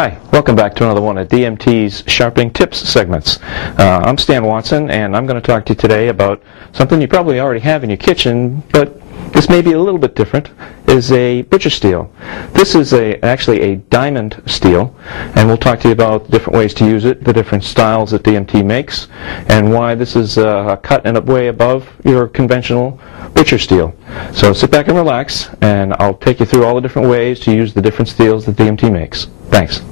Hi, welcome back to another one of DMT's Sharpening Tips segments. I'm Stan Watson, and I'm going to talk to you today about something you probably already have in your kitchen, but this may be a little bit different, is a butcher steel. This is actually a diamond steel, and we'll talk to you about the different ways to use it, the different styles that DMT makes, and why this is a cut and a way above your conventional butcher steel. So sit back and relax, and I'll take you through all the different ways to use the different steels that DMT makes. Thanks.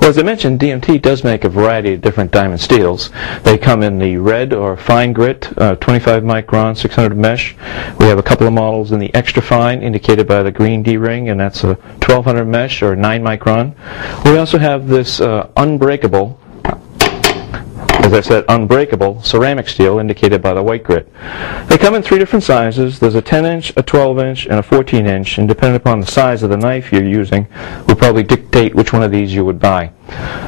Well, as I mentioned, DMT does make a variety of different diamond steels. They come in the red or fine grit, 25 micron, 600 mesh. We have a couple of models in the extra fine, indicated by the green D-ring, and that's a 1200 mesh or 9 micron. We also have this unbreakable, as I said, unbreakable ceramic steel, indicated by the white grit. They come in three different sizes. There's a 10-inch, a 12-inch, and a 14-inch, and depending upon the size of the knife you're using, will probably dictate which one of these you would buy.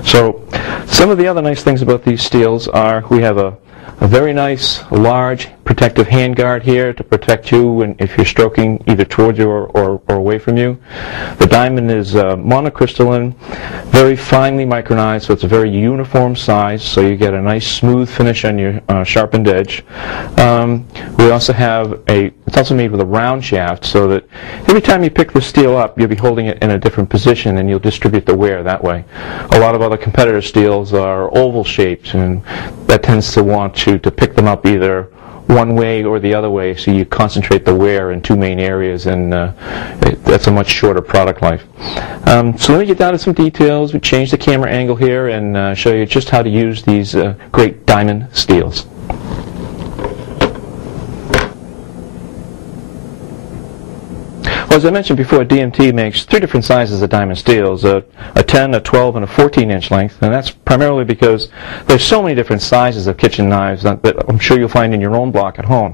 So, some of the other nice things about these steels are we have a very nice, large, protective handguard here to protect you if you're stroking either towards you or away from you. The diamond is monocrystalline, very finely micronized, so it's a very uniform size, so you get a nice smooth finish on your sharpened edge. We also have it's also made with a round shaft, so that every time you pick the steel up, you'll be holding it in a different position, and you'll distribute the wear that way. A lot of other competitor steels are oval shaped, and that tends to want to pick them up either one way or the other way, so you concentrate the wear in two main areas, and that's a much shorter product life. So let me get down to some details. We change the camera angle here and show you just how to use these great diamond steels. Well, as I mentioned before, DMT makes three different sizes of diamond steels, a 10, a 12, and a 14-inch length, and that's primarily because there's so many different sizes of kitchen knives that I'm sure you'll find in your own block at home.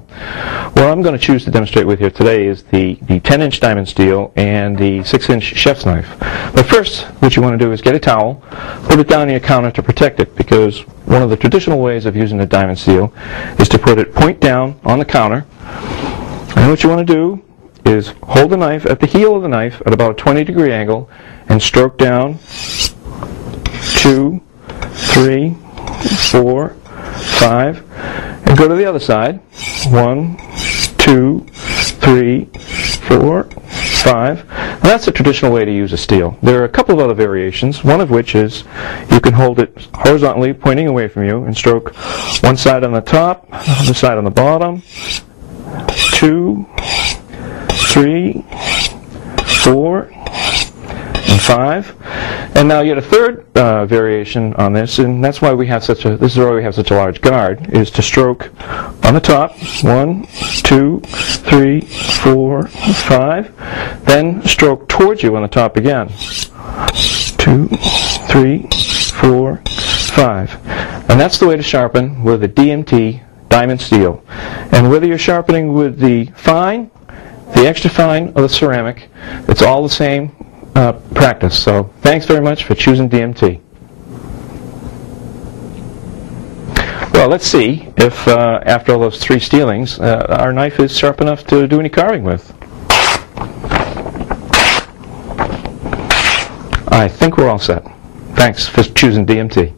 What I'm going to choose to demonstrate with you today is the 10-inch diamond steel and the 6-inch chef's knife. But first, what you want to do is get a towel, put it down on your counter to protect it, because one of the traditional ways of using a diamond steel is to put it point down on the counter, and what you want to do is hold the knife at the heel of the knife at about a 20-degree angle and stroke down 2, 3, 4, 5, and go to the other side. 1, 2, 3, 4, 5. And that's the traditional way to use a steel. There are a couple of other variations, one of which is you can hold it horizontally, pointing away from you, and stroke one side on the top, the other side on the bottom, 2, 3, 4, and 5. And now you get a third variation on this, and that's why we have this is why we have such a large guard, is to stroke on the top, 1, 2, 3, 4, 5, then stroke towards you on the top again, 2, 3, 4, 5. And that's the way to sharpen with a DMT diamond steel. And whether you're sharpening with the fine, the extra fine, or the ceramic, it's all the same practice. So thanks very much for choosing DMT. Well, let's see if after all those three steelings, our knife is sharp enough to do any carving with. I think we're all set. Thanks for choosing DMT.